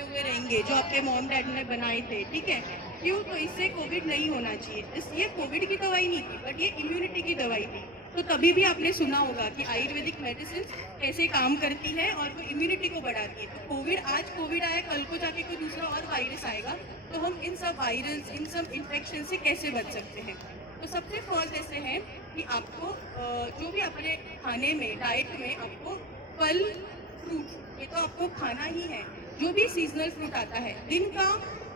बने हुए रहेंगे जो आपके मॉम डैड ने बनाए थे, ठीक है? क्यों? तो इससे कोविड नहीं होना चाहिए। ये कोविड की दवाई नहीं थी, बट ये इम्यूनिटी की दवाई थी। तो तभी भी आपने सुना होगा कि आयुर्वेदिक मेडिसिन कैसे काम करती है और वो इम्यूनिटी को बढ़ाती है। तो आज कोविड आया, कल को जाके कोई दूसरा और वायरस आएगा, तो हम इन सब वायरस, इन सब इन्फेक्शन से कैसे बच सकते हैं? तो सबसे फर्स्ट ऐसे है कि आपको जो भी अपने खाने में, डाइट में आपको फल, फ्रूट, ये तो आपको खाना ही है। जो भी सीजनल फ्रूट आता है, दिन का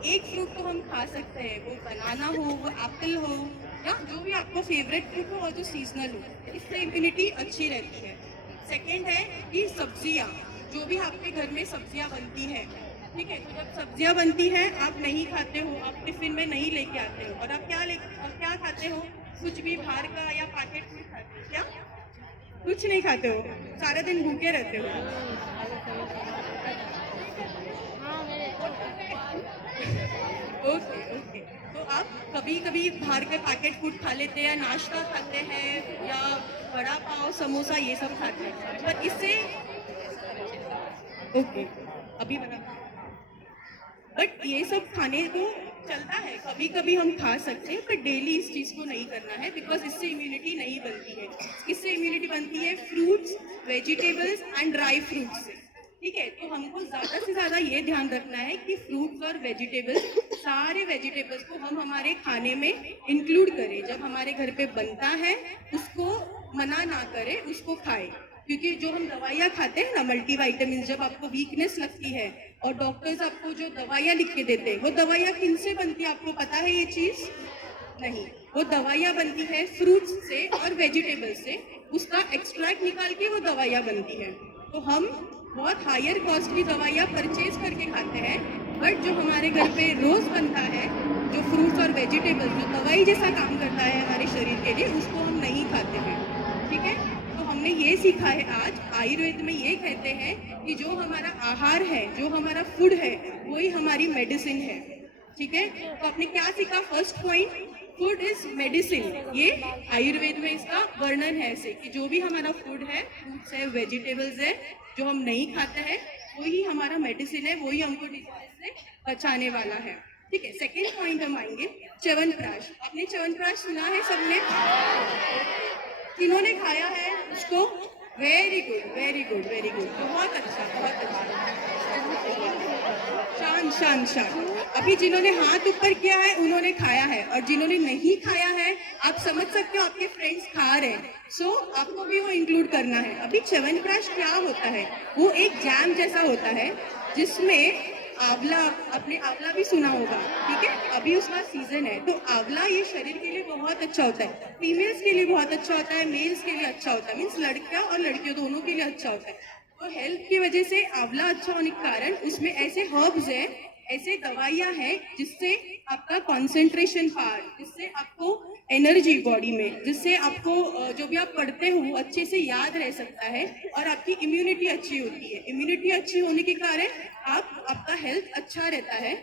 एक फ्रूट तो हम खा सकते हैं, वो बनाना हो, वो एप्पल हो, या जो भी आपको फेवरेट फ्रूट हो और जो सीजनल हो, इससे इम्यूनिटी अच्छी रहती है। सेकेंड है कि सब्जियाँ, जो भी आपके घर में सब्जियाँ बनती है, ठीक है? तो जब सब्जियाँ बनती हैं, आप नहीं खाते हो, आप टिफिन में नहीं लेके आते हो, और आप क्या खाते हो? कुछ भी बाहर का या पैकेट फूड खाते हो क्या? कुछ नहीं खाते हो, सारा दिन भूखे रहते हो। Okay okay. तो आप कभी कभी बाहर के पैकेट फूड खा लेते हैं, नाश्ता खाते हैं, या वड़ा पाव, समोसा, ये सब खाते हैं, पर इससे ओके अभी बना, बट ये सब खाने को चलता है, कभी कभी हम खा सकते हैं, पर डेली इस चीज़ को नहीं करना है, बिकॉज इससे इम्यूनिटी नहीं बनती है। इससे इम्यूनिटी बनती है fruits, vegetables and dry fruits से, ठीक है? तो हमको ज़्यादा से ज़्यादा ये ध्यान रखना है कि फ्रूट्स और वेजिटेबल्स, सारे वेजिटेबल्स को हम हमारे खाने में इंक्लूड करें। जब हमारे घर पे बनता है, उसको मना ना करें, उसको खाएं। क्योंकि जो हम दवाइयाँ खाते हैं ना, मल्टीविटामिन, जब आपको वीकनेस लगती है और डॉक्टर्स आपको जो दवाइयाँ लिख के देते हैं, वो दवाइयाँ किन से बनती है, आपको पता है ये चीज़? नहीं, वो दवाइयाँ बनती है फ्रूट्स से और वेजिटेबल्स से, उसका एक्सट्रैक्ट निकाल के वो दवाइयाँ बनती है। तो हम बहुत हायर कॉस्ट की दवाइयाँ परचेज करके खाते हैं, बट जो हमारे घर पे रोज़ बनता है, जो फ्रूट्स और वेजिटेबल्स, जो दवाई जैसा काम करता है हमारे शरीर के लिए, उसको हम नहीं खाते हैं, ठीक है? तो हमने ये सीखा है आज, आयुर्वेद में ये कहते हैं कि जो हमारा आहार है, जो हमारा फूड है, वही हमारी मेडिसिन है, ठीक है? तो आपने क्या सीखा? First point, food is medicine. ये आयुर्वेद में इसका वर्णन है ऐसे कि जो भी हमारा फूड है, फ्रूट्स है, वेजिटेबल्स है, जो हम नहीं खाते हैं, वही हमारा मेडिसिन है, वही हमको डिजीज से बचाने वाला है, ठीक है? सेकेंड पॉइंट हम आएंगे, च्यवनप्राश। आपने च्यवनप्राश सुना है सबने? किन्होंने खाया है उसको? Very good very good very good, बहुत अच्छा बहुत अच्छा। शान शान शान। अभी जिन्होंने हाथ ऊपर किया है उन्होंने खाया है, और जिन्होंने नहीं खाया है, आप समझ सकते हो आपके फ्रेंड्स खा रहे हैं, सो आपको भी वो इंक्लूड करना है। अभी च्यवनप्राश क्या होता है? वो एक जैम जैसा होता है जिसमें आंवला, आपने आंवला भी सुना होगा, ठीक है? अभी उसका सीजन है, तो आंवला ये शरीर के लिए बहुत अच्छा होता है, फीमेल्स के लिए बहुत अच्छा होता है, मेल्स के लिए अच्छा होता है, मीन्स लड़कियां और लड़कियों दोनों के लिए अच्छा होता है। तो हेल्थ की वजह से आंवला अच्छा होने के कारण उसमें ऐसे हर्ब्स हैं, ऐसे दवाइयाँ हैं जिससे आपका कंसंट्रेशन पावर, जिससे आपको एनर्जी बॉडी में, जिससे आपको जो भी आप पढ़ते हो वो अच्छे से याद रह सकता है, और आपकी इम्यूनिटी अच्छी होती है। इम्यूनिटी अच्छी होने के कारण आपका हेल्थ अच्छा रहता है।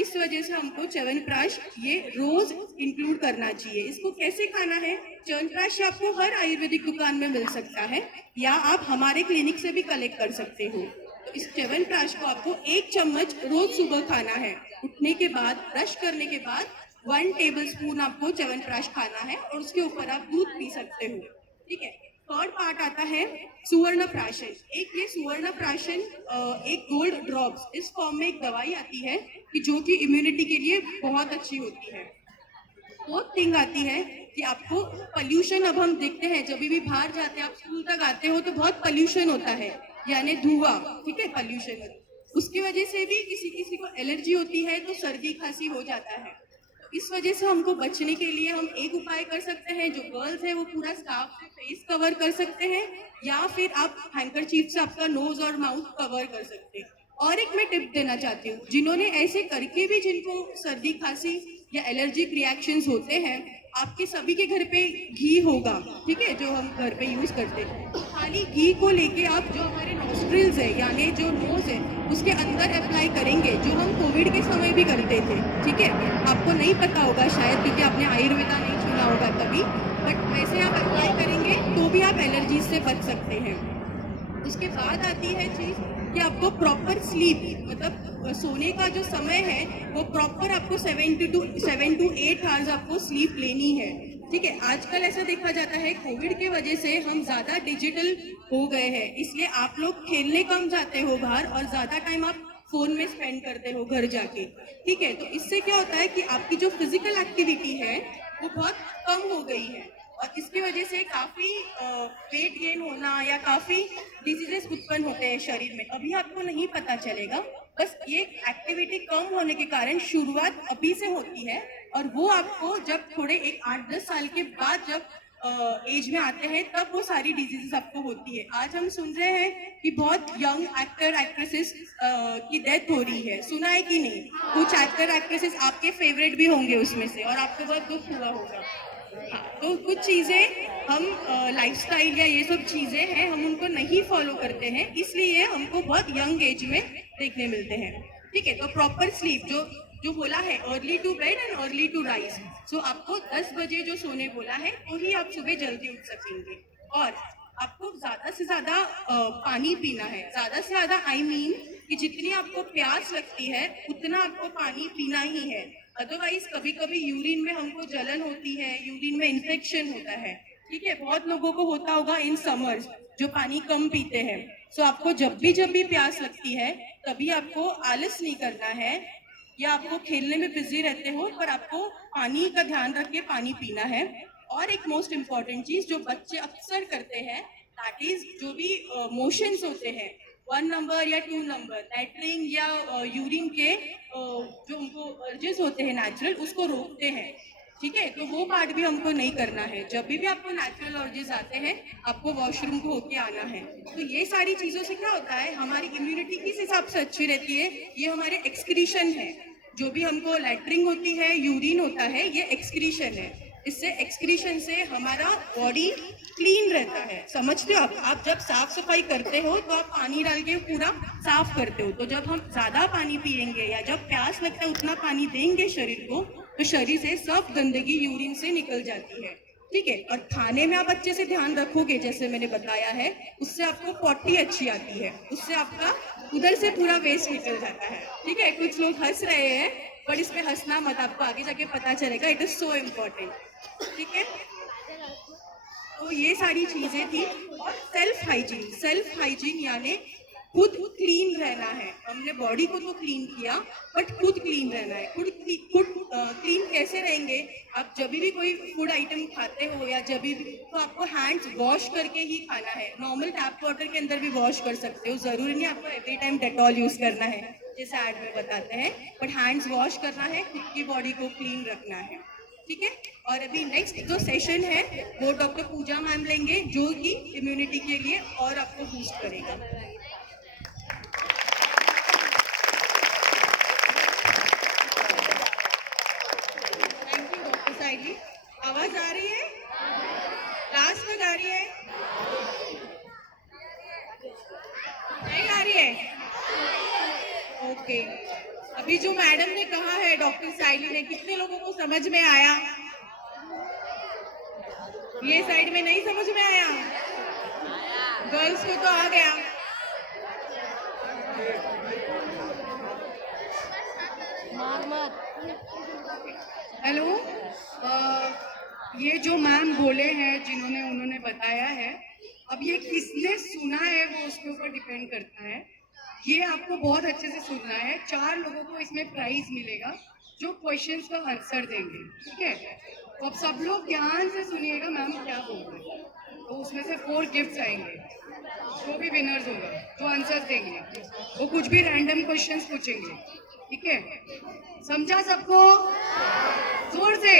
इस वजह से हमको च्यवनप्राश ये रोज इंक्लूड करना चाहिए। इसको कैसे खाना है? च्यवनप्राश आपको हर आयुर्वेदिक दुकान में मिल सकता है, या आप हमारे क्लिनिक से भी कलेक्ट कर सकते हो। तो इस च्यवनप्राश को आपको 1 चम्मच रोज सुबह खाना है, उठने के बाद, ब्रश करने के बाद 1 टेबल स्पून आपको च्यवनप्राश खाना है, और उसके ऊपर आप दूध पी सकते हो, ठीक है? थर्ड पार्ट आता है सुवर्ण प्राशन। एक ये सुवर्ण प्राशन, एक गोल्ड ड्रॉप्स, इस फॉर्म में एक दवाई आती है कि जो कि इम्यूनिटी के लिए बहुत अच्छी होती है। फोर्थ थिंग आती है कि आपको पॉल्यूशन, अब हम देखते हैं जब भी बाहर जाते हैं, आप स्कूल तक आते हो तो बहुत पॉल्यूशन होता है, यानी धुआं, ठीक है? पॉल्यूशन, उसकी वजह से भी किसी किसी को एलर्जी होती है, तो सर्दी खांसी हो जाता है। इस वजह से हमको बचने के लिए हम एक उपाय कर सकते हैं, जो गर्ल्स है वो पूरा स्कार्फ से फेस कवर कर सकते हैं, या फिर आप हैंकरचीफ से आपका नोज और माउथ कवर कर सकते हैं। और एक मैं टिप देना चाहती हूँ, जिन्होंने ऐसे करके भी जिनको सर्दी खांसी या एलर्जिक रिएक्शंस होते हैं, आपके सभी के घर पे घी होगा, ठीक है, जो हम घर पे यूज करते हैं। तो खाली घी को लेके आप जो हमारे नॉस्ट्रिल्स है, यानी जो नोज है, उसके अंदर अप्लाई करेंगे, जो हम कोविड के समय भी करते थे, ठीक है? आपको नहीं पता होगा शायद, क्योंकि आपने आयुर्वेदा नहीं सुना होगा तभी, बट वैसे आप अप्लाई करेंगे तो भी आप एलर्जी से बच सकते हैं। उसके बाद आती है चीज़ कि आपको प्रॉपर स्लीप, मतलब सोने का जो समय है वो प्रॉपर आपको 7 to 8 आवर्स आपको स्लीप लेनी है। ठीक है, आजकल ऐसा देखा जाता है कोविड के वजह से हम ज़्यादा डिजिटल हो गए हैं, इसलिए आप लोग खेलने कम जाते हो बाहर और ज़्यादा टाइम आप फोन में स्पेंड करते हो घर जाके। ठीक है, तो इससे क्या होता है कि आपकी जो फिजिकल एक्टिविटी है वो बहुत कम हो गई है और इसकी वजह से काफ़ी वेट गेन होना या काफ़ी डिजीजेस उत्पन्न होते हैं शरीर में। अभी आपको नहीं पता चलेगा, बस ये एक्टिविटी कम होने के कारण शुरुआत अभी से होती है और वो आपको जब थोड़े एक 8-10 साल के बाद जब एज में आते हैं तब वो सारी डिजीजेस आपको होती है। आज हम सुन रहे हैं कि बहुत यंग एक्टर एक्ट्रेसेस की डेथ हो रही है, सुना है कि नहीं? कुछ एक्टर एक्ट्रेसेस आपके फेवरेट भी होंगे उसमें से और आपको बहुत दुख हुआ होगा। हाँ, तो कुछ चीज़ें हम लाइफस्टाइल या ये सब चीज़ें हैं हम उनको नहीं फॉलो करते हैं, इसलिए हमको बहुत यंग एज में देखने मिलते हैं। ठीक है, तो प्रॉपर स्लीप जो जो बोला है, early to bed and early to rise. So आपको 10 बजे जो सोने बोला है तो ही आप सुबह जल्दी उठ सकेंगे और आपको ज़्यादा से ज़्यादा पानी पीना है। ज़्यादा से ज़्यादा आई मीन कि जितनी आपको प्यास लगती है उतना आपको पानी पीना ही है। अदरवाइज कभी कभी यूरिन में हमको जलन होती है, यूरिन में इन्फेक्शन होता है। ठीक है, बहुत लोगों को होता होगा इन समर्स जो पानी कम पीते हैं। सो आपको जब भी प्यास लगती है तभी आपको आलस नहीं करना है या आपको खेलने में बिजी रहते हो, पर आपको पानी का ध्यान रख के पानी पीना है। और एक मोस्ट इम्पॉर्टेंट चीज जो बच्चे अक्सर करते हैं, दैट इज जो भी मोशंस होते हैं 1 नंबर या 2 नंबर, लैट्रिन या यूरिन के जो उनको अर्जेस होते हैं नेचुरल, उसको रोकते हैं। ठीक है, तो वो पार्ट भी हमको नहीं करना है। जब भी आपको नेचुरल अर्जेस आते हैं आपको वॉशरूम को होके आना है। तो ये सारी चीज़ों से क्या होता है, हमारी इम्यूनिटी किस हिसाब से अच्छी रहती है, ये हमारे एक्सक्रीशन है। जो भी हमको लैट्रिन होती है, यूरिन होता है, ये एक्सक्रीशन है। इससे एक्सक्रीशन से हमारा बॉडी क्लीन रहता है। समझते हो आप जब साफ सफाई करते हो तो आप पानी डाल के पूरा साफ करते हो। तो जब हम ज्यादा पानी पियेंगे या जब प्यास लगता है उतना पानी देंगे शरीर को, तो शरीर से सब गंदगी यूरिन से निकल जाती है। ठीक है, और खाने में आप अच्छे से ध्यान रखोगे जैसे मैंने बताया है, उससे आपको पॉटी अच्छी आती है, उससे आपका उधर से पूरा वेस्ट निकल जाता है। ठीक है, कुछ लोग हंस रहे हैं बट इस पे हंसना मत, आपको आगे जाके पता चलेगा। It is so important. ठीक है, तो ये सारी चीजें थी। और सेल्फ हाइजीन यानी खुद क्लीन रहना है। हमने बॉडी को तो क्लीन किया बट खुद क्लीन रहना है। खुद क्लीन कैसे रहेंगे, आप जब भी कोई फूड आइटम खाते हो या जब भी, तो आपको हैंड्स वॉश करके ही खाना है। नॉर्मल टैप वाटर के अंदर भी वॉश कर सकते हो, जरूरी नहीं आपको एवरी टाइम डेटॉल यूज करना है जैसे ऐड में बताते हैं, बट हैंड्स वॉश करना है, खुद की बॉडी को क्लीन रखना है। ठीक है, और अभी नेक्स्ट जो सेशन है वो डॉक्टर पूजा मैम लेंगे जो कि इम्यूनिटी के लिए और आपको बूस्ट करेगा। थैंक यू डॉक्टर साइली। आवाज आ रही है? लास्ट तक आ रही है? नहीं आ रही है? ओके, अभी जो मैडम ने कहा है डॉक्टर साइली ने, कितने लोगों को समझ में आया? ये साइड में नहीं समझ में आया? गर्ल्स को तो आ गया। हेलो, ये जो मैम बोले हैं जिन्होंने उन्होंने बताया है, अब ये किसने सुना है वो उसके ऊपर डिपेंड करता है। ये आपको बहुत अच्छे से सुनना है। 4 लोगों को इसमें प्राइज मिलेगा जो क्वेश्चंस का आंसर देंगे। ठीक है, तो अब सब लोग ध्यान से सुनिएगा मैम क्या बोल रहे हैं। तो उसमें से 4 गिफ्ट्स आएंगे। जो भी विनर्स होगा, जो आंसर्स देंगे, वो कुछ भी रैंडम क्वेश्चंस पूछेंगे। ठीक है, समझा सबको? जोर से।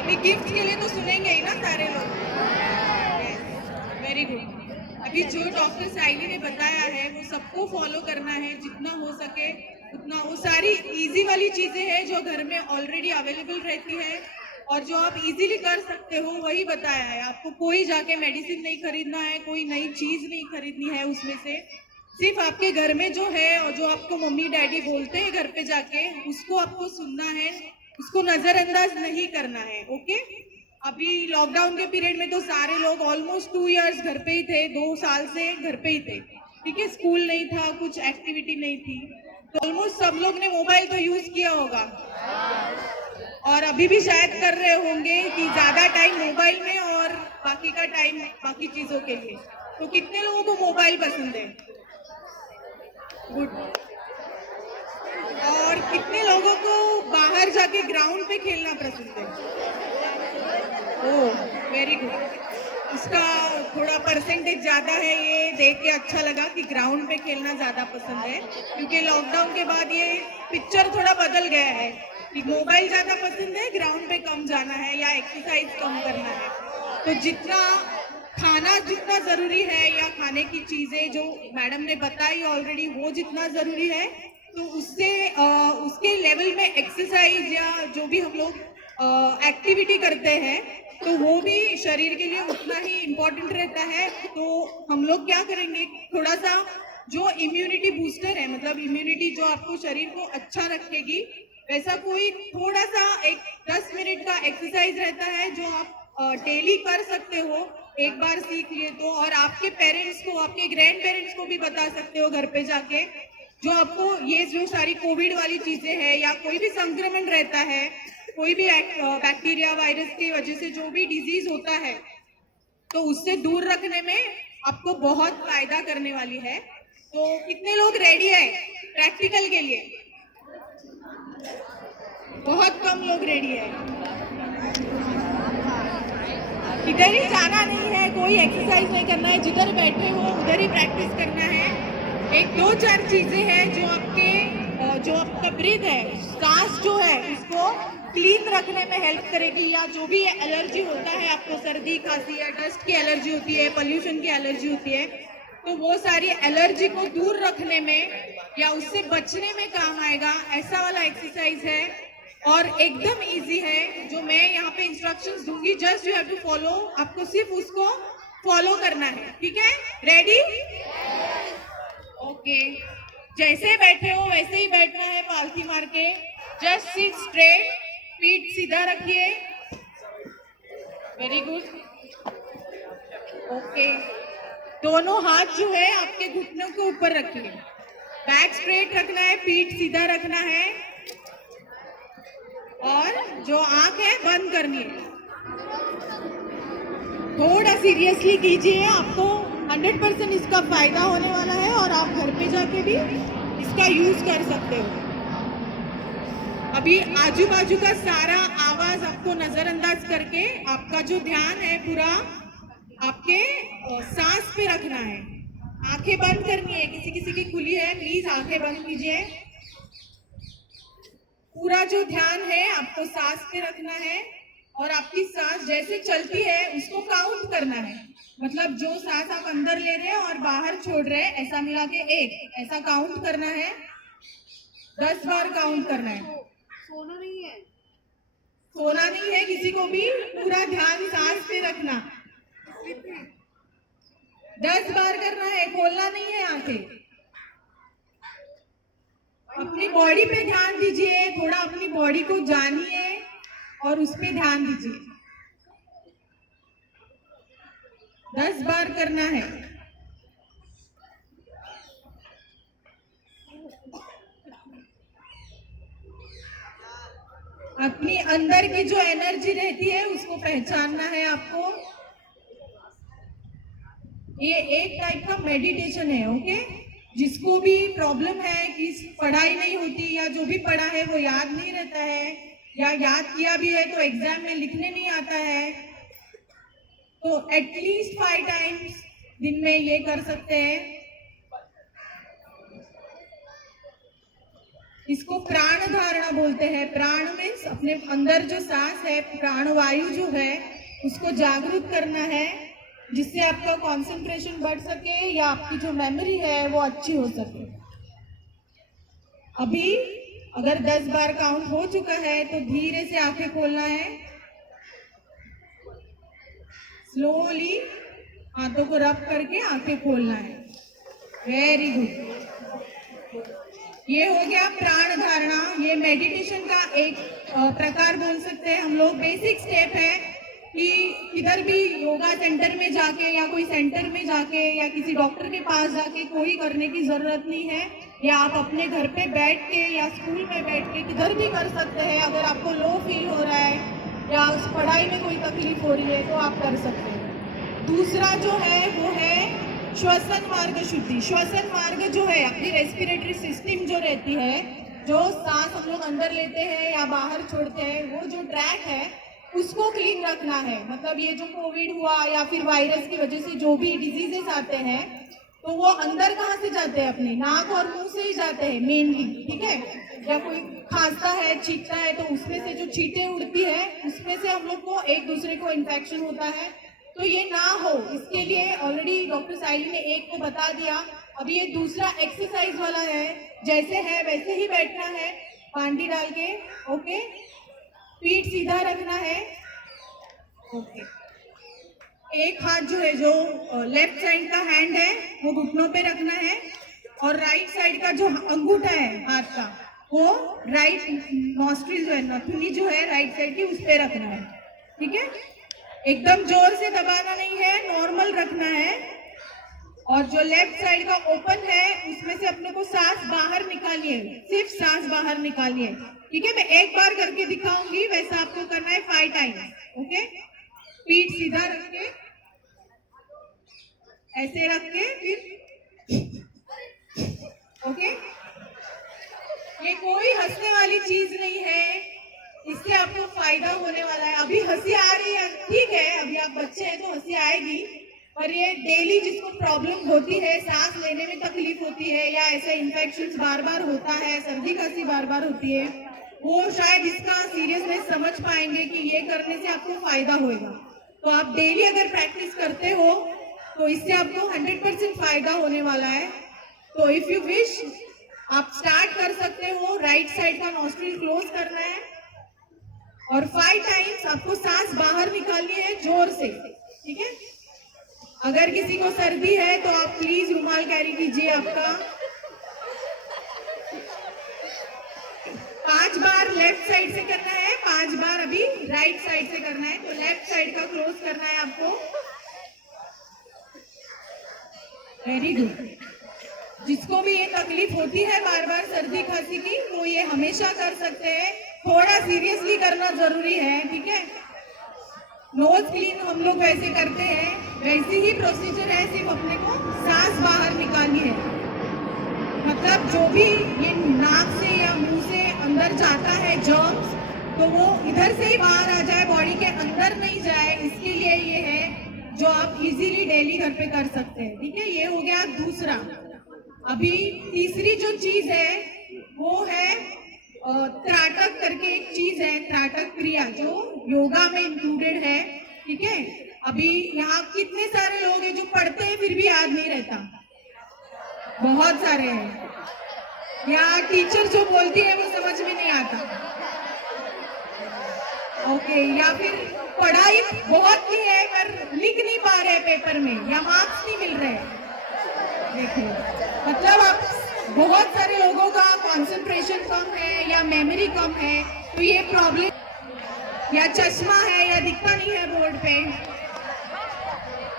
अभी गिफ्ट के लिए तो सुनेंगे ही ना सारे लोग। Very good. अभी जो डॉक्टर साइली ने बताया है वो सबको फॉलो करना है जितना हो सके उतना। वो सारी इजी वाली चीजें हैं जो घर में ऑलरेडी अवेलेबल रहती है और जो आप इजीली कर सकते हो वही बताया है। आपको कोई जाके मेडिसिन नहीं खरीदना है, कोई नई चीज नहीं खरीदनी है। उसमें से सिर्फ आपके घर में जो है और जो आपको मम्मी डैडी बोलते हैं घर पे जाके, उसको आपको सुनना है उसको नजरअंदाज नहीं करना है। ओके, अभी लॉकडाउन के पीरियड में तो सारे लोग ऑलमोस्ट 2 इयर्स घर पे ही थे, 2 साल से घर पे ही थे, ठीक है। स्कूल नहीं था, कुछ एक्टिविटी नहीं थी, तो ऑलमोस्ट सब लोग ने मोबाइल तो यूज किया होगा और अभी भी शायद कर रहे होंगे कि ज्यादा टाइम मोबाइल में और बाकी का टाइम बाकी चीजों के लिए। तो कितने लोगों को मोबाइल पसंद है? गुड। और कितने लोगों को बाहर जाके ग्राउंड पे खेलना पसंद है? ओह, वेरी गुड। इसका थोड़ा परसेंटेज ज्यादा है, ये देख के अच्छा लगा कि ग्राउंड पे खेलना ज्यादा पसंद है, क्योंकि लॉकडाउन के बाद ये पिक्चर थोड़ा बदल गया है कि मोबाइल ज्यादा पसंद है, ग्राउंड पे कम जाना है या एक्सरसाइज कम करना है। तो जितना खाना जितना जरूरी है या खाने की चीजें जो मैडम ने बताई ऑलरेडी वो जितना जरूरी है, तो उससे उसके लेवल में एक्सरसाइज या जो भी हम लोग एक्टिविटी करते हैं तो वो भी शरीर के लिए उतना ही इम्पोर्टेंट रहता है। तो हम लोग क्या करेंगे, थोड़ा सा जो इम्यूनिटी बूस्टर है, मतलब इम्यूनिटी जो आपको शरीर को अच्छा रखेगी, वैसा कोई थोड़ा सा एक 10 मिनट का एक्सरसाइज रहता है जो आप डेली कर सकते हो। एक बार सीख लिए तो, और आपके पेरेंट्स को, आपके ग्रैंड पेरेंट्स को भी बता सकते हो घर पे जाके, जो आपको ये जो सारी कोविड वाली चीजें हैं या कोई भी संक्रमण रहता है, कोई भी बैक्टीरिया वायरस की वजह से जो भी डिजीज होता है, तो उससे दूर रखने में आपको बहुत फायदा करने वाली है। तो कितने लोग रेडी है प्रैक्टिकल के लिए? बहुत कम लोग रेडी है। इधर ही जाना नहीं है, कोई एक्सरसाइज नहीं करना है, जिधर बैठे हो उधर ही प्रैक्टिस करना है। एक 2-4 चीजें हैं जो आपका ब्रीथ है, सांस जो है उसको क्लीन रखने में हेल्प करेगी, या जो भी एलर्जी होता है आपको, सर्दी खांसी या डस्ट की एलर्जी होती है, पोल्यूशन की एलर्जी होती है, तो वो सारी एलर्जी को दूर रखने में या उससे बचने में काम आएगा, ऐसा वाला एक्सरसाइज है। और एकदम इजी है, जो मैं यहाँ पे इंस्ट्रक्शंस दूंगी, just you have to follow, आपको सिर्फ उसको फॉलो करना है, ठीक है? रेडी? ओके, जैसे बैठे हो वैसे ही बैठना है, पालथी मार के। जस्ट सिट स्ट्रेट, पीठ सीधा रखिए। Very good. ओके, दोनों हाथ जो है आपके घुटनों के ऊपर रखिए, बैक स्ट्रेट रखना है, पीठ सीधा रखना है, और जो आंख है बंद करनी है। थोड़ा सीरियसली कीजिए, आपको 100% इसका फायदा होने वाला है और आप घर पे जाके भी इसका यूज कर सकते हो। अभी आजू बाजू का सारा आवाज आपको नजरअंदाज करके आपका जो ध्यान है पूरा आपके सांस पे रखना है। आंखें बंद करनी है, किसी किसी की खुली है, प्लीज आंखें बंद कीजिए। पूरा जो ध्यान है आपको सांस पे रखना है, और आपकी सांस जैसे चलती है उसको काउंट करना है, मतलब जो सांस आप अंदर ले रहे हैं और बाहर छोड़ रहे हैं, ऐसा मिला के 1, ऐसा काउंट करना है, 10 बार काउंट करना है। सोना नहीं है किसी को भी, पूरा ध्यान सांस पे रखना, 10 बार करना है, खोलना नहीं है आंखें। अपनी बॉडी पे ध्यान दीजिए, थोड़ा अपनी बॉडी को जानिए और उस पे ध्यान दीजिए। 10 बार करना है। अपनी अंदर की जो एनर्जी रहती है उसको पहचानना है आपको। ये एक टाइप का मेडिटेशन है, ओके? जिसको भी प्रॉब्लम है कि पढ़ाई नहीं होती या जो भी पढ़ा है वो याद नहीं रहता है, या याद किया भी है तो एग्जाम में लिखने नहीं आता है, तो एटलीस्ट 5 टाइम्स दिन में ये कर सकते हैं। इसको प्राण धारणा बोलते हैं। प्राण में अपने अंदर जो सांस है, प्राणवायु जो है, उसको जागरूक करना है, जिससे आपका कंसंट्रेशन बढ़ सके या आपकी जो मेमोरी है वो अच्छी हो सके। अभी अगर 10 बार काउंट हो चुका है तो धीरे से आंखें खोलना है, स्लोली हाथों को रब करके आंखें खोलना है। Very good. ये हो गया प्राण धारणा। ये मेडिटेशन का एक प्रकार बोल सकते हैं हम लोग। बेसिक स्टेप है कि किधर भी योगा सेंटर में जाके या कोई सेंटर में जाके या किसी डॉक्टर के पास जाके कोई करने की जरूरत नहीं है, या आप अपने घर पे बैठ के या स्कूल में बैठ के किधर भी कर सकते हैं। अगर आपको लो फील हो रहा है या उस पढ़ाई में कोई तकलीफ हो रही है तो आप कर सकते हैं। दूसरा जो है वो है श्वसन मार्ग शुद्धि। श्वसन मार्ग जो है अपनी रेस्पिरेटरी सिस्टम जो रहती है, जो सांस हम लोग अंदर लेते हैं या बाहर छोड़ते हैं, वो जो ट्रैक है उसको क्लीन रखना है। मतलब ये जो कोविड हुआ या फिर वायरस की वजह से जो भी डिजीजेस आते हैं तो वो अंदर कहाँ से जाते हैं, अपने नाक और मुंह से ही जाते हैं मेनली, ठीक है। या कोई खांसता है छींकता है तो उसमें से जो छींटे उड़ती है उसमें से हम लोग को एक दूसरे को इन्फेक्शन होता है। तो ये ना हो इसके लिए ऑलरेडी डॉक्टर साइली ने एक को बता दिया। अभी ये दूसरा एक्सरसाइज वाला है, जैसे है वैसे ही बैठना है पांडी डाल के, ओके। पीठ सीधा रखना है, ओके। एक हाथ जो है, जो लेफ्ट साइड का हैंड है वो घुटनों पे रखना है, और राइट साइड का जो अंगूठा है हाथ का वो राइट नॉस्ट्रिल जो है, नथुनी जो है राइट साइड की, उस पे रखना है, ठीक है। एकदम जोर से दबाना नहीं है, नॉर्मल रखना है। और जो लेफ्ट साइड का ओपन है उसमें से अपने को सांस बाहर निकालिए, सिर्फ सांस बाहर निकालिए, ठीक है। मैं एक बार करके दिखाऊंगी, वैसा आपको करना है 5 टाइम्स, ओके। पीठ सीधा रख के, ऐसे रख के, फिर ओके। ये कोई हंसने वाली चीज नहीं है, इससे आपको फायदा होने वाला है। अभी हंसी आ रही है, ठीक है, अभी आप बच्चे हैं तो हंसी आएगी, पर ये डेली जिसको प्रॉब्लम होती है, सांस लेने में तकलीफ होती है या ऐसे इन्फेक्शन बार बार होता है, सर्दी खांसी बार बार होती है, वो शायद इसका सीरियसनेस समझ पाएंगे कि ये करने से आपको फायदा होगा। तो आप डेली अगर प्रैक्टिस करते हो तो इससे आपको 100% फायदा होने वाला है। तो इफ यू विश आप स्टार्ट कर सकते हो। राइट साइड का नॉस्ट्रिल क्लोज करना है और 5 टाइम्स आपको सांस बाहर निकालनी है जोर से, ठीक है। अगर किसी को सर्दी है तो आप प्लीज रुमाल कैरी कीजिए आपका। 5 बार लेफ्ट साइड से करना है, 5 बार अभी राइट साइड से करना है। तो लेफ्ट साइड का क्लोज करना है आपको। Very good. जिसको भी ये तकलीफ होती है बार बार सर्दी खांसी की, वो ये हमेशा कर सकते हैं। थोड़ा सीरियसली करना जरूरी है, ठीक है। नोज क्लीन हम लोग वैसे करते हैं, वैसे ही प्रोसीजर है, सिर्फ अपने को सांस बाहर निकालनी है। मतलब जो भी ये नाक से या मुंह से अंदर जाता है जर्म्स, तो वो इधर से ही बाहर आ जाए, बॉडी के अंदर नहीं जाए, इसके लिए ये है जो आप इजीली डेली घर पे कर सकते हैं, ठीक है। ये हो गया दूसरा। अभी तीसरी जो चीज है वो है त्राटक करके एक चीज है, त्राटक क्रिया, जो योगा में इंक्लूडेड है, ठीक है। अभी यहाँ कितने सारे लोग हैं जो पढ़ते हैं फिर भी याद नहीं रहता, बहुत सारे हैं, या टीचर जो बोलती है वो समझ में नहीं आता, ओके। या फिर पढ़ाई बहुत की है पर लिख नहीं पा रहे पेपर में, या मार्क्स नहीं मिल रहे। देखिए, मतलब आप बहुत सारे लोगों का कंसंट्रेशन कम है या मेमोरी कम है, तो ये प्रॉब्लम, या चश्मा है या दिखता नहीं है बोर्ड पे,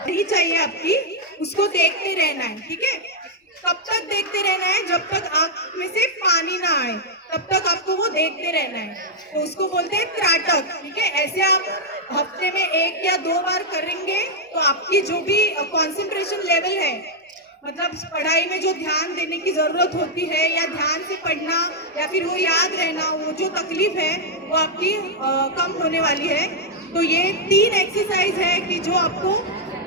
नहीं चाहिए आपकी, उसको देखते रहना है, ठीक है। कब तक देखते रहना है? जब तक आंख में से पानी ना आए, तब तक आपको वो देखते रहना है। तो उसको बोलते हैं त्राटक, ठीक है। ऐसे आप हफ्ते में 1 या 2 बार करेंगे तो आपकी जो भी कंसंट्रेशन लेवल है, मतलब पढ़ाई में जो ध्यान देने की जरूरत होती है या ध्यान से पढ़ना या फिर वो याद रहना, वो जो तकलीफ है वो आपकी कम होने वाली है। तो ये 3 एक्सरसाइज है कि जो आपको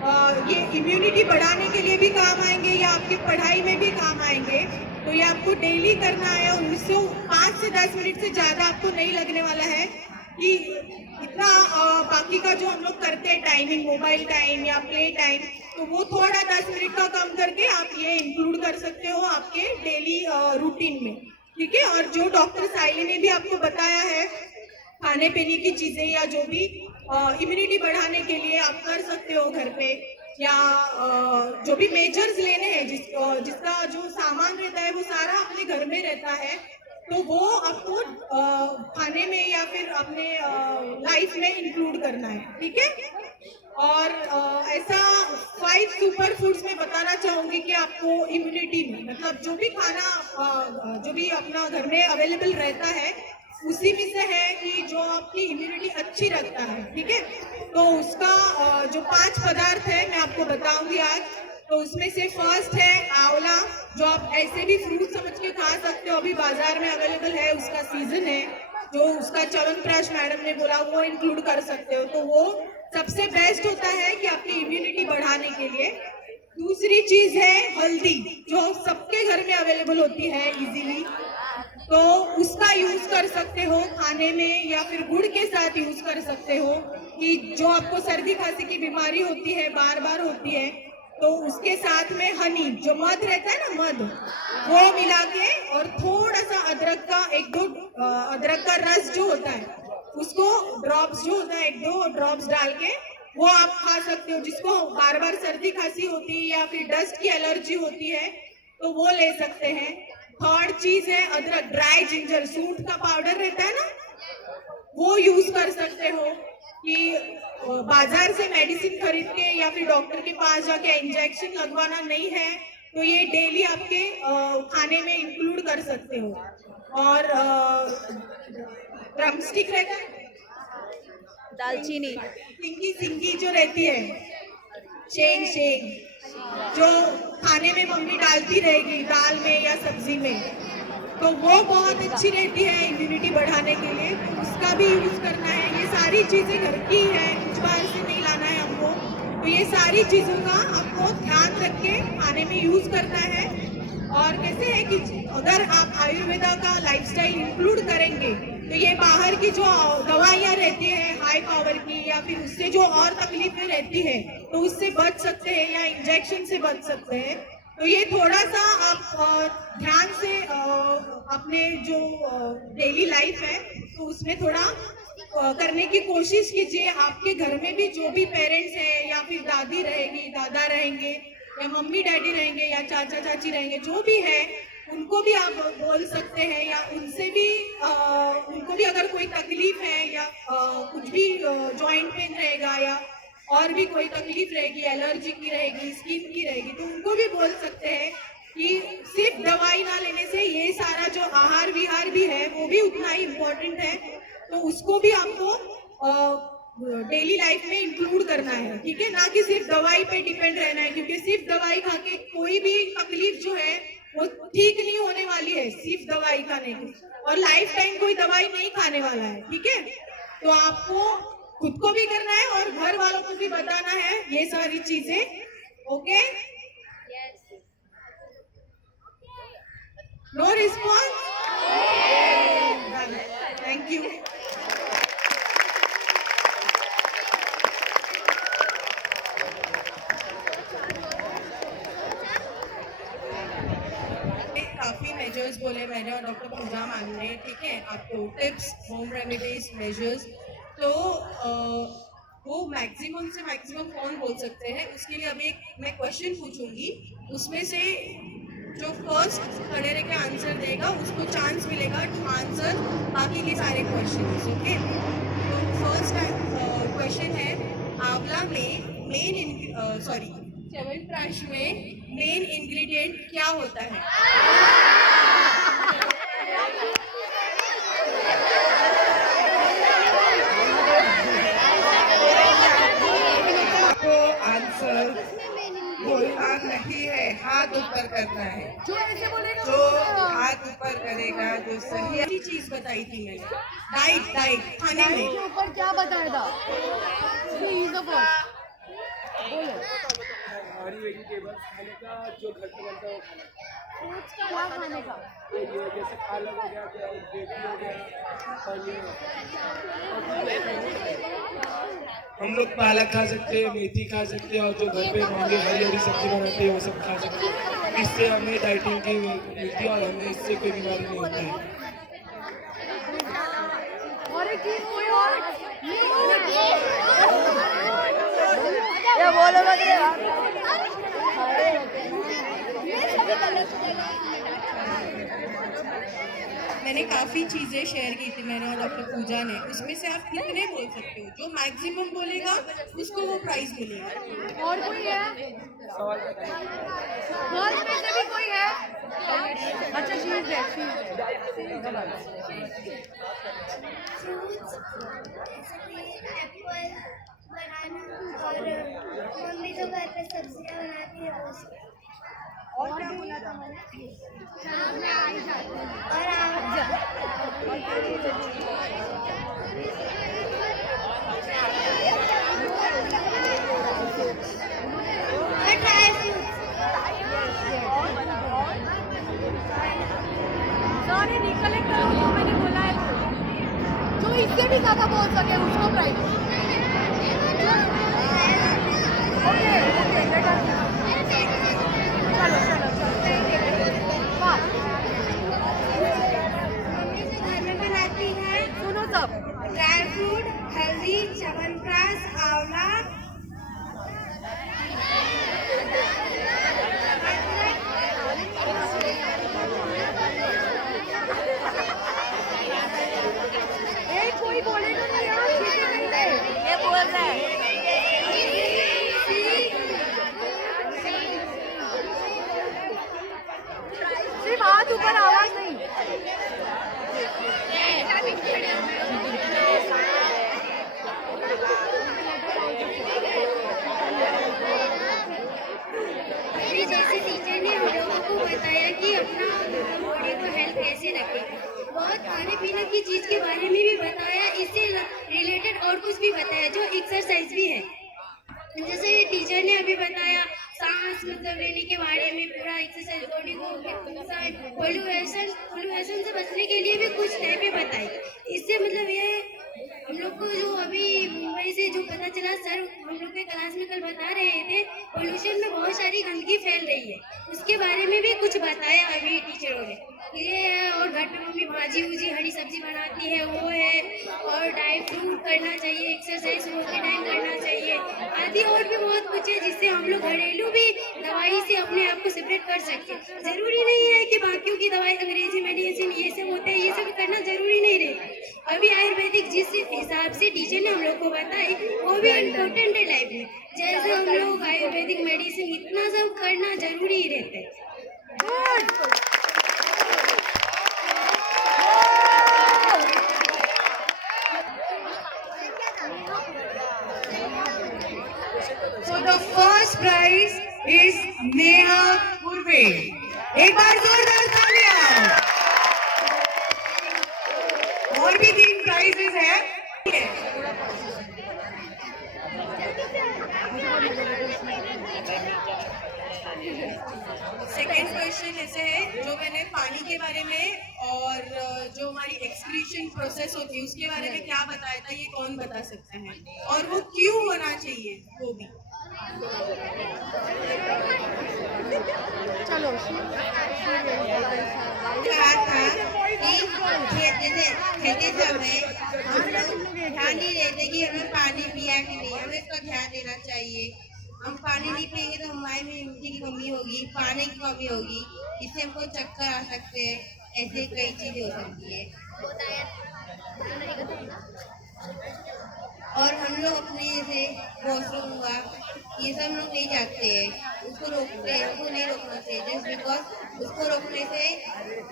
ये इम्यूनिटी बढ़ाने के लिए भी काम आएंगे या आपकी पढ़ाई में भी काम आएंगे। तो ये आपको डेली करना है और इससे 5 से 10 मिनट से ज्यादा आपको नहीं लगने वाला है कि इतना बाकी का जो हम लोग करते हैं टाइमिंग, मोबाइल टाइम या प्ले टाइम, तो वो थोड़ा 10 मिनट का कम करके आप ये इंक्लूड कर सकते हो आपके डेली रूटीन में, ठीक है। और जो डॉक्टर साइली ने भी आपको बताया है खाने पीने की चीजें या जो भी इम्यूनिटी बढ़ाने के लिए आप कर सकते हो घर पे, या जो भी मेजर्स लेने हैं, जिसका जो सामान रहता है वो सारा अपने घर में रहता है। तो वो आपको खाने में या फिर अपने लाइफ में इंक्लूड करना है, ठीक है। और ऐसा 5 सुपर फूड्स में बताना चाहूंगी कि आपको इम्यूनिटी में, मतलब जो भी खाना जो भी अपना घर में अवेलेबल रहता है उसी में से है कि जो आपकी इम्यूनिटी अच्छी रखता है, ठीक है। तो उसका जो 5 पदार्थ है मैं आपको बताऊंगी आज। तो उसमें से फर्स्ट है आंवला, जो आप ऐसे भी फ्रूट समझ के खा सकते हो, अभी बाजार में अवेलेबल है, उसका सीजन है। जो उसका च्यवनप्राश मैडम ने बोला वो इंक्लूड कर सकते हो, तो वो सबसे बेस्ट होता है कि आपकी इम्यूनिटी बढ़ाने के लिए। दूसरी चीज है हल्दी, जो सबके घर में अवेलेबल होती है इजीली, तो उसका यूज कर सकते हो खाने में, या फिर गुड़ के साथ यूज कर सकते हो कि जो आपको सर्दी खांसी की बीमारी होती है, बार बार होती है, तो उसके साथ में हनी, जो मध रहता है ना, मध, वो मिला के और थोड़ा सा अदरक का अदरक का रस जो होता है उसको ड्रॉप्स जो होता है 1-2 ड्रॉप्स डाल के वो आप खा सकते हो। जिसको बार बार सर्दी खांसी होती है या फिर डस्ट की एलर्जी होती है तो वो ले सकते हैं। थर्ड चीज है अदरक, ड्राई जिंजर, सूंठ का पाउडर रहता है ना, वो यूज कर सकते हो कि बाजार से मेडिसिन खरीद के या फिर डॉक्टर के पास जाके इंजेक्शन लगवाना नहीं है, तो ये डेली आपके खाने में इंक्लूड कर सकते हो। और ड्रमस्टिक रहता है, दालचीनी, सिंगी सिंगी जो रहती है, शेंग शेंग, जो खाने में मम्मी डालती रहेगी दाल में या सब्जी में, तो वो बहुत अच्छी रहती है इम्यूनिटी बढ़ाने के लिए, तो उसका भी यूज करना है। ये सारी चीजें घर की है, कुछ बाहर से नहीं लाना है हमको, तो ये सारी चीजों का आपको ध्यान रख के खाने में यूज करना है। और कैसे है कि अगर आप आयुर्वेदा का लाइफस्टाइल इंक्लूड करेंगे तो ये बाहर की जो दवाइयाँ रहती है हाई पावर की या फिर उससे जो और तकलीफें रहती है तो उससे बच सकते हैं या इंजेक्शन से बच सकते हैं। तो ये थोड़ा सा आप ध्यान से अपने जो डेली लाइफ है तो उसमें थोड़ा करने की कोशिश कीजिए। आपके घर में भी जो भी पेरेंट्स हैं या फिर दादी रहेगी, दादा रहेंगे या मम्मी डैडी रहेंगे या चाचा चाची रहेंगे, जो भी है उनको भी आप बोल सकते हैं या उनसे भी उनको भी अगर कोई तकलीफ है या कुछ भी जॉइंट पेन रहेगा या और भी कोई तकलीफ रहेगी, एलर्जी की रहेगी, स्किन की रहेगी, तो उनको भी बोल सकते हैं कि सिर्फ दवाई ना लेने से ये सारा जो आहार विहार भी है वो भी उतना ही इम्पोर्टेंट है, तो उसको भी आपको डेली लाइफ में इंक्लूड करना है, ठीक है, ना कि सिर्फ दवाई पे डिपेंड रहना है, क्योंकि सिर्फ दवाई खा के कोई भी तकलीफ जो है वो ठीक नहीं होने वाली है सिर्फ दवाई खाने की, और लाइफ टाइम कोई दवाई नहीं खाने वाला है, ठीक है। तो आपको खुद को भी करना है और घर वालों को भी बताना है ये सारी चीजें, okay. No response, thank you. काफी मेजर्स बोले मैंने और डॉक्टर पूजा मैम ने, ठीक है, आपको टिप्स, होम रेमेडीज, मेजर्स, तो वो मैक्सिमम से मैक्सिमम कौन बोल सकते हैं, उसके लिए अभी एक मैं क्वेश्चन पूछूंगी, उसमें से जो फर्स्ट खड़े रह के आंसर देगा उसको चांस मिलेगा टू आंसर बाकी के सारे क्वेश्चन, ओके। तो फर्स्ट क्वेश्चन है, आंवला में च्यवनप्राश में मेन इंग्रेडिएंट क्या होता है? आपको आंसर बोलना नहीं है, हाथ ऊपर करना है। जो हाथ ऊपर करेगा जो सही यही चीज बताई थी मैंने, डाइट खाने में। के ऊपर क्या बताया था? हरी वेजिटेबल्स खाने का, जो घर पे बनता है वो खाने का। क्या खाने का? ये जैसे पालक हो गया, गोभी हो गया, पनीर। हम लोग पालक खा सकते हैं, मेथी खा सकते हैं, और जो घर पे मम्मी हरी हरी सब्जी बनाती है वो सब खा सकते हैं। इससे हमें डाइटिंग की मिलती है और हमें इससे कोई बीमारी नहीं होती है। और एक चीज कोई और ये बोलो मत रे यार। मैंने काफी चीजें शेयर की थी मैंने और डॉक्टर पूजा ने, उसमें से आप कितने बोल सकते हो? जो मैक्सिमम बोलेगा उसको वो प्राइज मिलेगा। और कोई है? गर्ल्स में से भी कोई है? अच्छा she is there, fruits apple banana और मम्मी तो घर पे सब्जियां बनाती है वो सब। और क्या बोला था मैंने? और आप ड्राई फ्रूट्स सारे रिकलेक्ट करो जो मैंने बोला है तो। जो इससे भी ज्यादा बोल सके उसको प्राइज। ओके ओके चलो चलो चलो वाह मम्मी से घर में बनाती है सुनो सब। ड्राई फ्रूट, हल्दी, च्यवनप्राश, आंवला, कोई बोलेगा नहीं यार, चीजें नहीं है ये बोल रहा है। सिर्फ हाथ ऊपर, आवाज नहीं। मेरे जैसे टीचर ने हम लोगों को बताया कि अपना बॉडी को हेल्थ कैसे रखें। बहुत खाने पीने की चीज के बारे में भी बताया, इससे रिलेटेड और कुछ भी बताया जो एक्सरसाइज भी है। जैसे टीचर ने अभी बताया सांस मतलब लेने के बारे में, पूरा एक्सरसाइज बॉडी को पोल्यूशन से बचने के लिए भी कुछ टाइप बताई। इससे मतलब ये हम लोग को जो अभी मुंबई से जो पता चला, सर हम लोग के क्लास में कल बता रहे थे पोल्यूशन में बहुत सारी गंदगी फैल रही है, उसके बारे में भी कुछ बताया अभी टीचरों ने। ये है और घर पे मम्मी भाजी भूजी हरी सब्जी बनाती है वो है, और डाइट फ्रूट करना चाहिए, एक्सरसाइज सुबह के टाइम करना चाहिए आदि और भी बहुत कुछ है जिससे हम लोग घरेलू भी दवाई से अपने आप को सेपरेट कर सकते हैं। जरूरी नहीं है कि बाकियों की दवाई अंग्रेजी मेडिसिन ये सब होते हैं, ये सब करना जरूरी नहीं रहता। अभी आयुर्वेदिक जिस हिसाब से टीचर ने हम लोग को बताई वो भी इम्पोर्टेंट है लाइफ में। जैसे हम लोग आयुर्वेदिक मेडिसिन इतना सब करना जरूरी ही रहता है। So the first prize is Neha Purve. एक बार जोरदार तालियां। और भी 3 प्राइजेस हैं। सेकेंड क्वेश्चन ऐसे है, जो मैंने पानी के बारे में और जो हमारी एक्सक्रीशन प्रोसेस होती है उसके बारे में क्या बताया था, ये कौन बता सकता है? और वो क्यों होना चाहिए वो भी। चलो कहा था कि खेलते समय हम लोग ध्यान नहीं देते कि हमें पानी पिया कि नहीं, हमें इसका ध्यान देना चाहिए। हम पानी नहीं पिएंगे तो हमारे में इम्यूनिटी की कमी होगी, पानी की कमी होगी, इससे हमको चक्कर आ सकते हैं, ऐसे कई चीजें हो सकती है। और हम लोग अपने जैसे वॉशरूम हुआ ये सब लोग नहीं जाते हैं, उसको रोकते हैं, उसको नहीं रोकना चाहिए जस्ट बिकॉज उसको रोकने से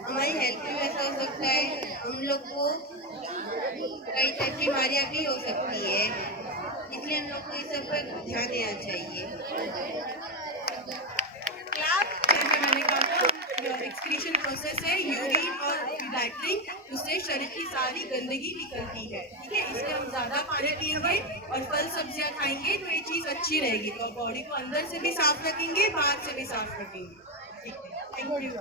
हमारी हेल्थ में ऐसा हो सकता है, हम लोग को कई तरह की बीमारियाँ भी हो सकती है, इसलिए हम लोग को इस सब पर ध्यान देना चाहिए। जैसे मैंने कहा था एक्सक्रीशन प्रोसेस है, यूरिन और लैट्रिन, उससे शरीर की सारी गंदगी निकलती है। ठीक है, इसलिए हम ज्यादा पानी पिएंगे और फल सब्जियां खाएंगे तो ये चीज अच्छी रहेगी, तो बॉडी को अंदर से भी साफ रखेंगे, बाहर से भी साफ रखेंगे। ठीक है, थैंक यू।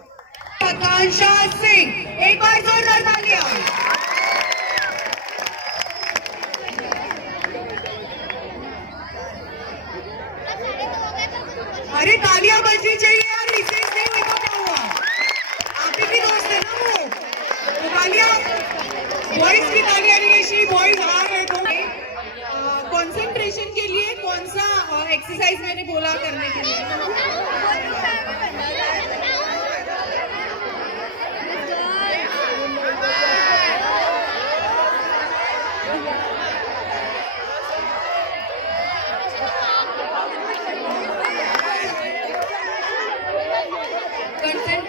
आकांक्षा सिंह, एक बार जोरदार तालियां। अरे तालियां बजनी चाहिए यार, रिसेस नहीं हुई तो क्या हुआ? आप ही की दोस्त है ना वो, तो तालियां बॉयज की तालियां नहीं है, बॉयज आ रहे तो। कंसंट्रेशन के लिए कौन सा एक्सरसाइज मैंने बोला करने के लिए?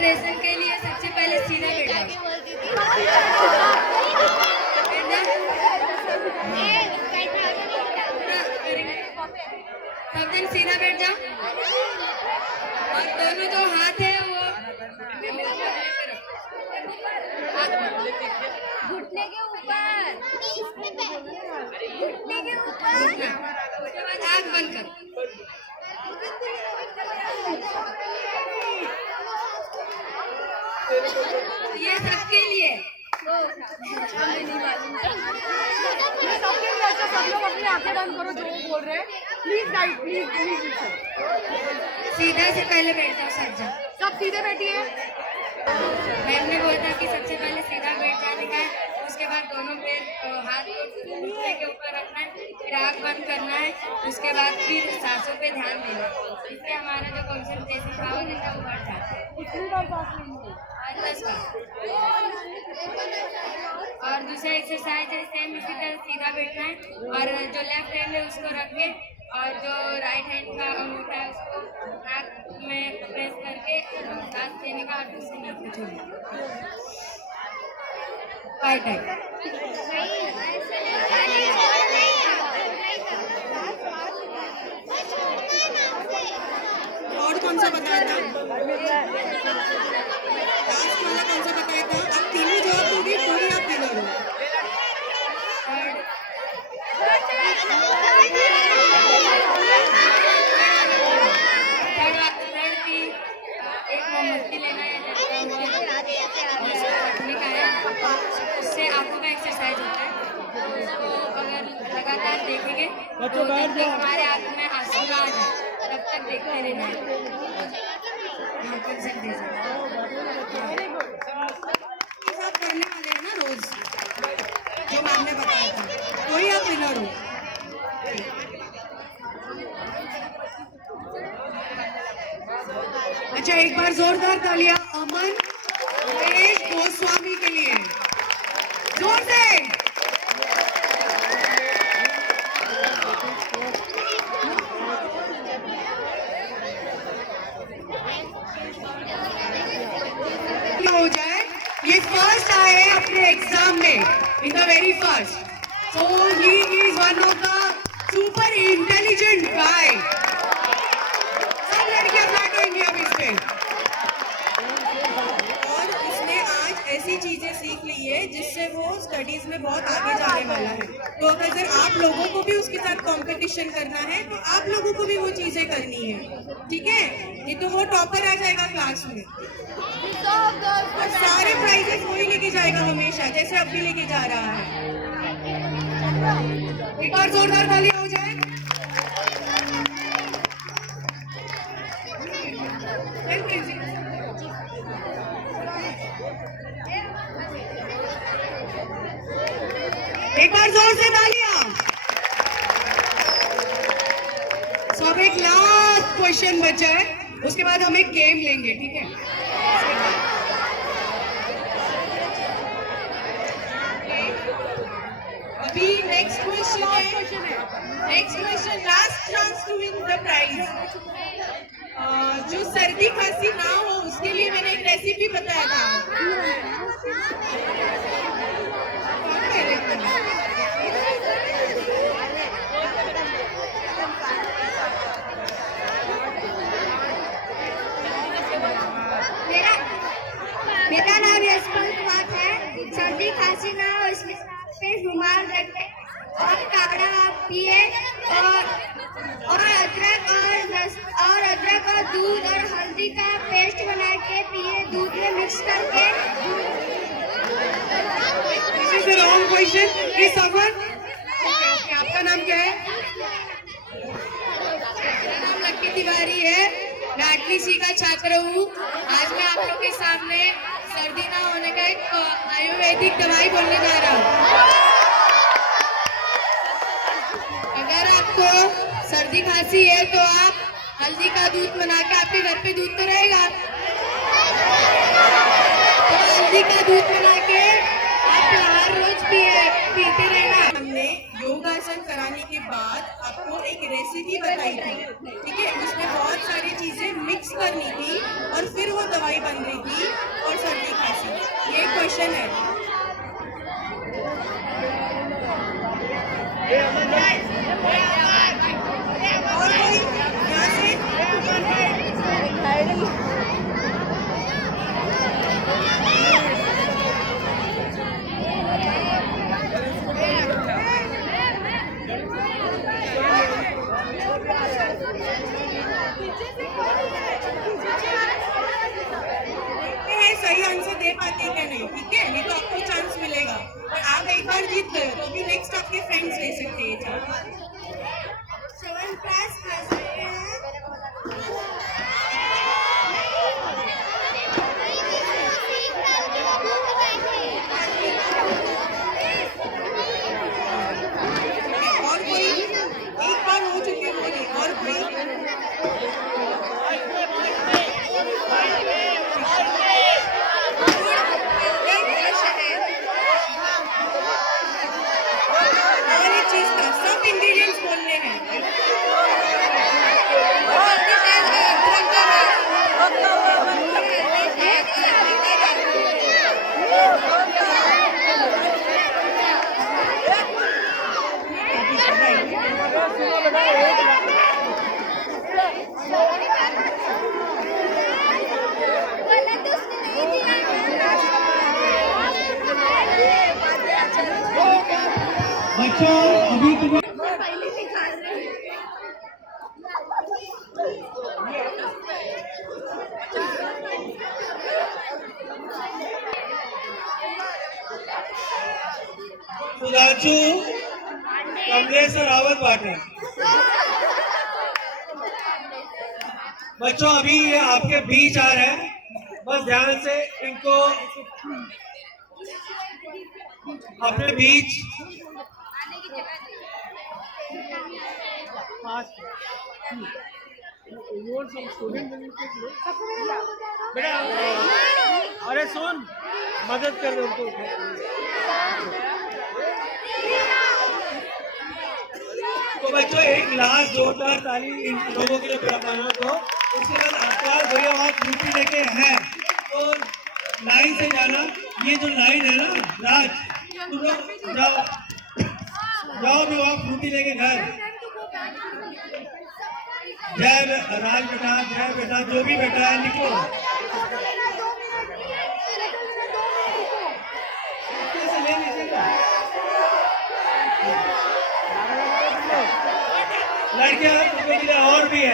कंसंट्रेशन के लिए सबसे पहले सीधा बैठ जाओ। सब दिन सीधा बैठ जाओ और दोनों जो हाथ है वो घुटने के ऊपर, घुटने के ऊपर। उसके बाद आँख बंद करो। ये सबके लिए। सब लोग अपनी आंखें बंद करो जो वो बोल रहे हैं। Please guide, please please. सीधा से पहले बैठ जाओ सर जा। सब सीधे बैठिए। मैम ने बोला था कि सबसे पहले सीधा बैठ जाने का है, उसके बाद दोनों पैर हाथ को घुटने के ऊपर रखना है, फिर आँख बंद करना है, उसके बाद फिर सांसों पे ध्यान देना है। इससे हमारा जो कंसंट्रेशन पावर है वो बढ़ जाता है। कितनी बार सांस लेंगे? 10 बार। और दूसरा एक्सरसाइज है सेम इसी तरह सीधा बैठना है और जो लेफ्ट हैंड है उसको रख के और जो राइट हैंड का अंगूठा है उसको नाक में प्रेस करके सांस लेने का और दूसरे नाक में छोड़ना। 5 टाइम। और कौन सा बताया था? लास्ट वाला कौन सा बताया था? आप तीनों जवाब दोगे तो ही आप विनर हो। थर्ड की एक मोमबत्ती लेना है उससे आंखों का एक्सरसाइज होता है। उसको अगर लगातार देखेंगे तो जब तक हमारे आंख में आंसू ना आ जाए तब तक देखते रहना है। आप करने वाले हैं ना रोज जो मैम ने बताया था, तो ही आप विनर हो। अच्छा, एक बार जोरदार तालियां अमन महेश गोस्वामी के लिए, जोर से। हो जाए, ये फर्स्ट आए अपने एग्जाम में in the very first, so he is one of the super intelligent गाय। सब लड़कियां बैठेंगी अब इस पे। और उसने आज ऐसी चीजें सीख ली है जिससे वो स्टडीज में बहुत आगे जाने वाला है। तो अगर आप लोगों को भी उसके साथ कंपटीशन करना है तो आप लोगों को भी वो चीजें करनी है, ठीक है? नहीं तो वो टॉपर आ जाएगा क्लास में और सारे प्राइजेस वही लेके जाएगा हमेशा, जैसे अब भी लेके जा रहा है। एक बार जोरदार तालियां हो जाए। एक बार जोर से तालियां। सो अब एक लास्ट क्वेश्चन बचा है, उसके बाद हम एक गेम लेंगे, ठीक है? अभी नेक्स्ट क्वेश्चन है, next question, last chance to win the prize. जो सर्दी खांसी ना हो उसके लिए मैंने एक रेसिपी बताया था। मेरा नाम यशपाल कुमार है। सर्दी खांसी ना हो इसलिए पे रुमाल रखे और काढ़ा पिए और अदरक और दूध और हल्दी का पेस्ट बना के पिए, दूध में मिक्स करके। This is the wrong question. Is someone? Okay, आपका नाम क्या है? मेरा नाम लक्की तिवारी है, मैं 8वीं सी का छात्र हूँ। आज मैं आप लोग के सामने सर्दी ना होने का एक आयुर्वेदिक दवाई बोलने जा रहा हूँ। अगर आपको सर्दी खांसी है तो आप हल्दी का दूध बना के, आपके घर पे दूध तो रहेगा, तो हल्दी का दूध बना के आप हर रोज पीते रहना। हमने योगासन कराने के बाद आपको एक रेसिपी बताई थी, ठीक है? उसमें बहुत सारी चीजें मिक्स करनी थी और फिर वो वो दवाई बन रही थी और सर्दी खांसी? ये क्वेश्चन है। और कोई यहाँ से? देखते हैं सही आंसर दे पाते हैं क्या नहीं, ठीक है? नहीं तो आपको चांस मिलेगा, और आप एक बार जीत गए तो भी नेक्स्ट आपके फ्रेंड्स ले सकते हैं चांस। च्यवनप्राश खा सकते हैं। और कोई? एक बार हो चुके बोले, और कोई? और एक चीज था, सब इंग्रेडिएंट्स बोलने हैं। बच्चों अभी तुम्हें सुधांशु कमलेश और रावत बाटे। बच्चों अभी ये आपके बीच आ रहे हैं, बस ध्यान से इनको अपने बीच बेटा, अरे सुन, मदद कर दो उनको। तो बच्चों एक लास्ट जोरदार ताली इन लोगों के लिए बजाना को। उसके बाद अवतार भैया वहाँ फ्रूटी लेके हैं, तो लाइन से जाना। ये जो लाइन है ना राज, तुम लोग जाओ जाओ भी वहाँ फ्रूटी लेके घर। जय राज बेटा, जय बेटा, जो भी बेटा है निकलो। ले लीजिएगा लड़कियां और भी है।